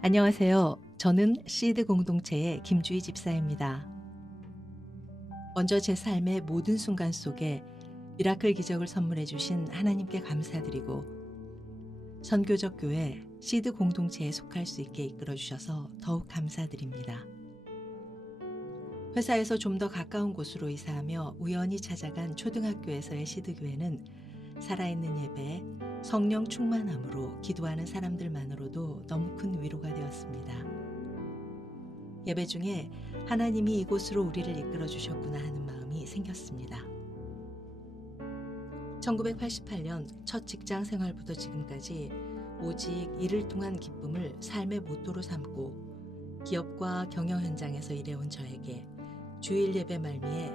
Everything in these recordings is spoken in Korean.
안녕하세요. 저는 시드 공동체의 김주희 집사입니다. 먼저 제 삶의 모든 순간 속에 미라클 기적을 선물해 주신 하나님께 감사드리고, 선교적 교회 시드 공동체에 속할 수 있게 이끌어 주셔서 더욱 감사드립니다. 회사에서 좀 더 가까운 곳으로 이사하며 우연히 찾아간 초등학교에서의 시드 교회는 살아있는 예배, 성령 충만함으로 기도하는 사람들만으로도 너무 큰 위로가 되었습니다. 예배 중에 하나님이 이곳으로 우리를 이끌어 주셨구나 하는 마음이 생겼습니다. 1988년 첫 직장 생활부터 지금까지 오직 일을 통한 기쁨을 삶의 모토로 삼고 기업과 경영 현장에서 일해온 저에게 주일 예배 말미에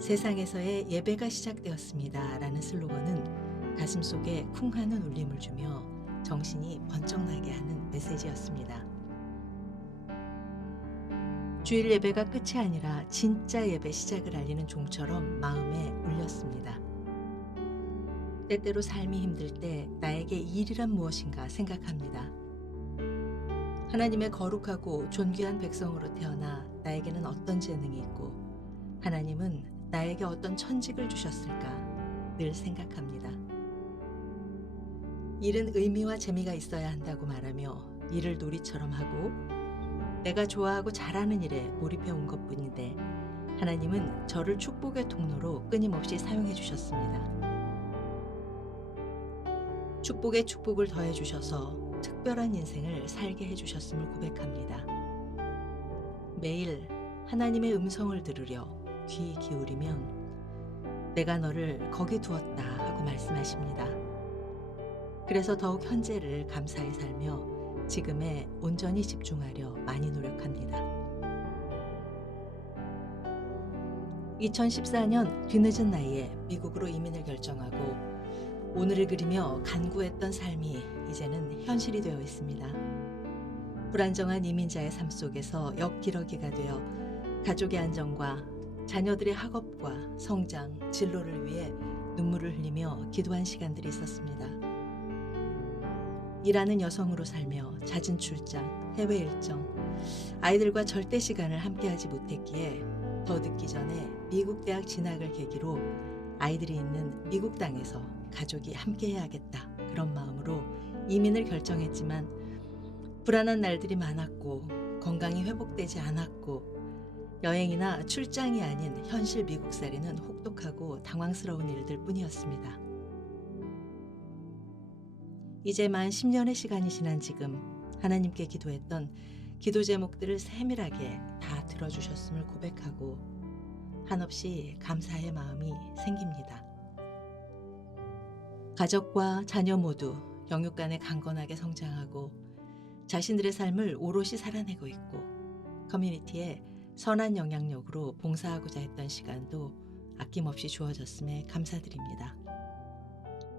세상에서의 예배가 시작되었습니다 라는 슬로건은 가슴속에 쿵 하는 울림을 주며 정신이 번쩍 나게 하는 메시지였습니다. 주일 예배가 끝이 아니라 진짜 예배 시작을 알리는 종처럼 마음에 울렸습니다. 때때로 삶이 힘들 때 나에게 일이란 무엇인가 생각합니다. 하나님의 거룩하고 존귀한 백성으로 태어나 나에게는 어떤 재능이 있고 하나님은 나에게 어떤 천직을 주셨을까 늘 생각합니다. 일은 의미와 재미가 있어야 한다고 말하며 일을 놀이처럼 하고 내가 좋아하고 잘하는 일에 몰입해 온 것뿐인데 하나님은 저를 축복의 통로로 끊임없이 사용해 주셨습니다. 축복에 축복을 더해 주셔서 특별한 인생을 살게 해 주셨음을 고백합니다. 매일 하나님의 음성을 들으려 귀 기울이면 내가 너를 거기 두었다 하고 말씀하십니다. 그래서 더욱 현재를 감사히 살며 지금에 온전히 집중하려 많이 노력합니다. 2014년 뒤늦은 나이에 미국으로 이민을 결정하고 오늘을 그리며 간구했던 삶이 이제는 현실이 되어 있습니다. 불안정한 이민자의 삶 속에서 역기러기가 되어 가족의 안정과 자녀들의 학업과 성장, 진로를 위해 눈물을 흘리며 기도한 시간들이 있었습니다. 일하는 여성으로 살며 잦은 출장, 해외 일정, 아이들과 절대 시간을 함께하지 못했기에 더 늦기 전에 미국 대학 진학을 계기로 아이들이 있는 미국 땅에서 가족이 함께해야겠다 그런 마음으로 이민을 결정했지만 불안한 날들이 많았고 건강이 회복되지 않았고 여행이나 출장이 아닌 현실 미국살이는 혹독하고 당황스러운 일들 뿐이었습니다. 이제 만 10년의 시간이 지난 지금 하나님께 기도했던 기도 제목들을 세밀하게 다 들어주셨음을 고백하고 한없이 감사의 마음이 생깁니다. 가족과 자녀 모두 영육간에 강건하게 성장하고 자신들의 삶을 오롯이 살아내고 있고 커뮤니티에 선한 영향력으로 봉사하고자 했던 시간도 아낌없이 주어졌음에 감사드립니다.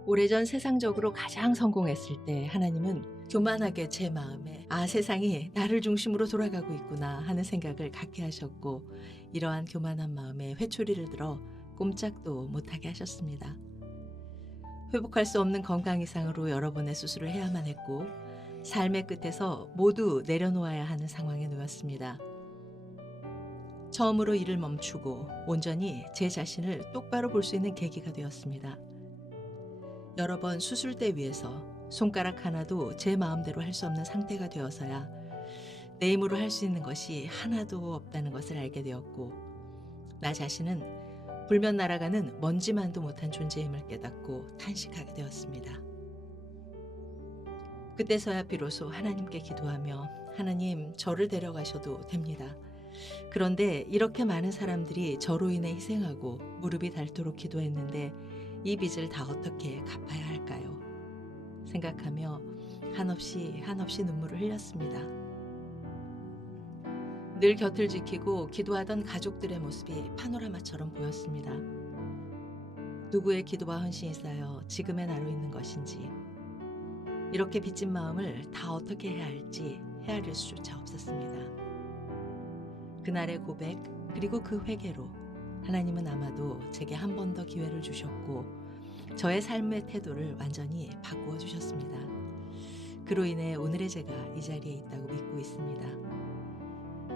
오래전 세상적으로 가장 성공했을 때 하나님은 교만하게 제 마음에 세상이 나를 중심으로 돌아가고 있구나 하는 생각을 갖게 하셨고 이러한 교만한 마음에 회초리를 들어 꼼짝도 못하게 하셨습니다. 회복할 수 없는 건강 이상으로 여러 번의 수술을 해야만 했고 삶의 끝에서 모두 내려놓아야 하는 상황에 놓였습니다. 처음으로 일을 멈추고 온전히 제 자신을 똑바로 볼 수 있는 계기가 되었습니다. 여러 번 수술대 위에서 손가락 하나도 제 마음대로 할 수 없는 상태가 되어서야 내 힘으로 할 수 있는 것이 하나도 없다는 것을 알게 되었고 나 자신은 불면 날아가는 먼지만도 못한 존재임을 깨닫고 탄식하게 되었습니다. 그때서야 비로소 하나님께 기도하며 하나님 저를 데려가셔도 됩니다. 그런데 이렇게 많은 사람들이 저로 인해 희생하고 무릎이 닳도록 기도했는데 이 빚을 다 어떻게 갚아야 할까요? 생각하며 한없이 눈물을 흘렸습니다. 늘 곁을 지키고 기도하던 가족들의 모습이 파노라마처럼 보였습니다. 누구의 기도와 헌신이 쌓여 지금의 나로 있는 것인지 이렇게 빚진 마음을 다 어떻게 해야 할지 헤아릴 수조차 없었습니다. 그날의 고백 그리고 그 회개로 하나님은 아마도 제게 한 번 더 기회를 주셨고 저의 삶의 태도를 완전히 바꾸어 주셨습니다. 그로 인해 오늘의 제가 이 자리에 있다고 믿고 있습니다.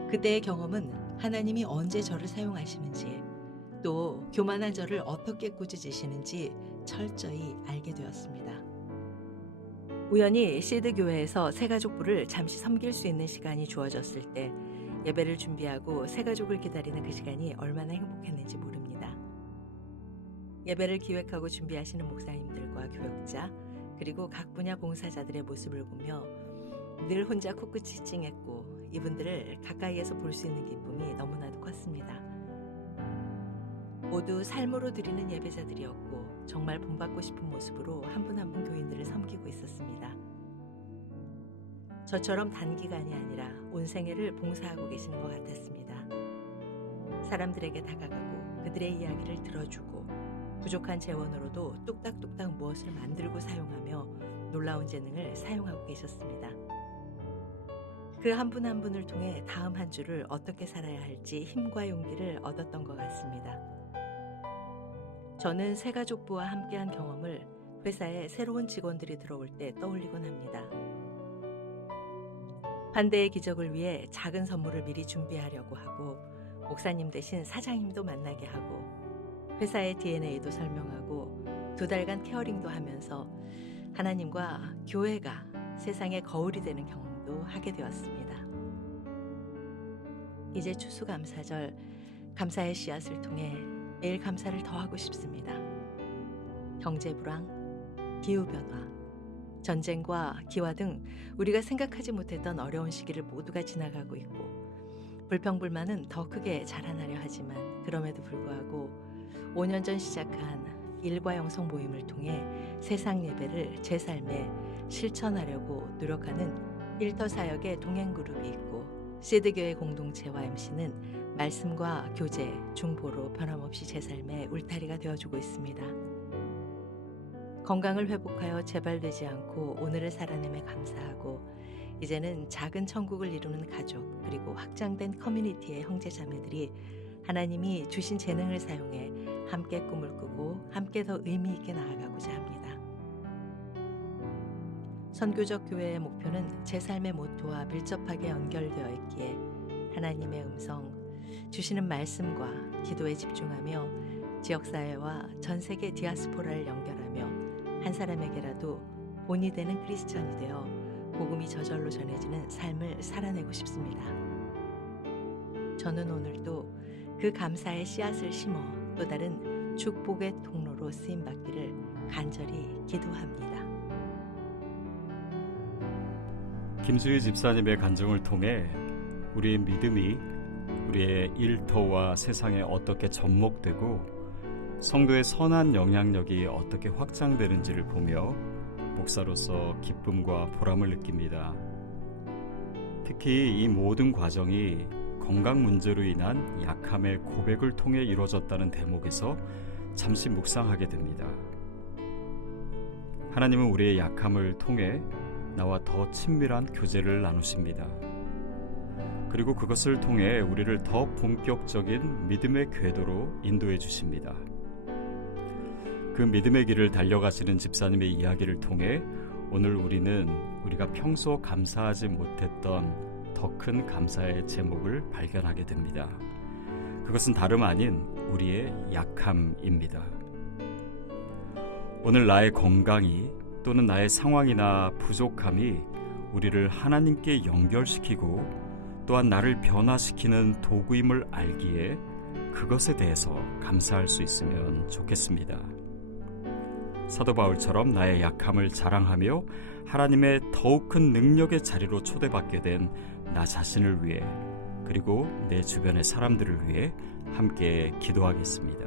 그때의 경험은 하나님이 언제 저를 사용하시는지, 또 교만한 저를 어떻게 꾸짖으시는지 철저히 알게 되었습니다. 우연히 시드 교회에서 새가족부를 잠시 섬길 수 있는 시간이 주어졌을 때 예배를 준비하고 새가족을 기다리는 그 시간이 얼마나 행복했는지 모릅니다. 예배를 기획하고 준비하시는 목사님들과 교역자, 그리고 각 분야 봉사자들의 모습을 보며 늘 혼자 코끝이 찡했고 이분들을 가까이에서 볼 수 있는 기쁨이 너무나도 컸습니다. 모두 삶으로 드리는 예배자들이었고 정말 본받고 싶은 모습으로 한 분 한 분 교인들을 섬기고 있었습니다. 저처럼 단기간이 아니라 온 생애를 봉사하고 계시는 것 같았습니다. 사람들에게 다가가고 그들의 이야기를 들어주고 부족한 재원으로도 뚝딱뚝딱 무엇을 만들고 사용하며 놀라운 재능을 사용하고 계셨습니다. 그 한 분 한 분을 통해 다음 한 주를 어떻게 살아야 할지 힘과 용기를 얻었던 것 같습니다. 저는 새가족부와 함께한 경험을 회사에 새로운 직원들이 들어올 때 떠올리곤 합니다. 반대의 기적을 위해 작은 선물을 미리 준비하려고 하고 목사님 대신 사장님도 만나게 하고 회사의 DNA도 설명하고 2달간 케어링도 하면서 하나님과 교회가 세상의 거울이 되는 경험도 하게 되었습니다. 이제 추수감사절, 감사의 씨앗을 통해 매일 감사를 더하고 싶습니다. 경제불황, 기후변화, 전쟁과 기화 등 우리가 생각하지 못했던 어려운 시기를 모두가 지나가고 있고 불평불만은 더 크게 자라나려 하지만 그럼에도 불구하고 5년 전 시작한 일과 영성 모임을 통해 세상 예배를 제 삶에 실천하려고 노력하는 일터 사역의 동행그룹이 있고 시드교회 공동체와 MC는 말씀과 교제, 중보로 변함없이 제 삶의 울타리가 되어주고 있습니다. 건강을 회복하여 재발되지 않고 오늘을 살아내며 감사하고 이제는 작은 천국을 이루는 가족 그리고 확장된 커뮤니티의 형제자매들이 하나님이 주신 재능을 사용해 함께 꿈을 꾸고 함께 더 의미 있게 나아가고자 합니다. 선교적 교회의 목표는 제 삶의 모토와 밀접하게 연결되어 있기에 하나님의 음성, 주시는 말씀과 기도에 집중하며 지역사회와 전 세계 디아스포라를 연결하며 한 사람에게라도 본이 되는 크리스천이 되어 복음이 저절로 전해지는 삶을 살아내고 싶습니다. 저는 오늘도 그 감사의 씨앗을 심어 또 다른 축복의 통로로 쓰임받기를 간절히 기도합니다. 김수희 집사님의 간증을 통해 우리의 믿음이 우리의 일터와 세상에 어떻게 접목되고 성도의 선한 영향력이 어떻게 확장되는지를 보며 목사로서 기쁨과 보람을 느낍니다. 특히 이 모든 과정이 건강 문제로 인한 약함의 고백을 통해 이루어졌다는 대목에서 잠시 묵상하게 됩니다. 하나님은 우리의 약함을 통해 나와 더 친밀한 교제를 나누십니다. 그리고 그것을 통해 우리를 더 본격적인 믿음의 궤도로 인도해 주십니다. 그 믿음의 길을 달려가시는 집사님의 이야기를 통해 오늘 우리는 우리가 평소 감사하지 못했던 더 큰 감사의 제목을 발견하게 됩니다. 그것은 다름 아닌 우리의 약함입니다. 오늘 나의 건강이 또는 나의 상황이나 부족함이 우리를 하나님께 연결시키고 또한 나를 변화시키는 도구임을 알기에 그것에 대해서 감사할 수 있으면 좋겠습니다. 사도 바울처럼 나의 약함을 자랑하며 하나님의 더욱 큰 능력의 자리로 초대받게 된 나 자신을 위해 그리고 내 주변의 사람들을 위해 함께 기도하겠습니다.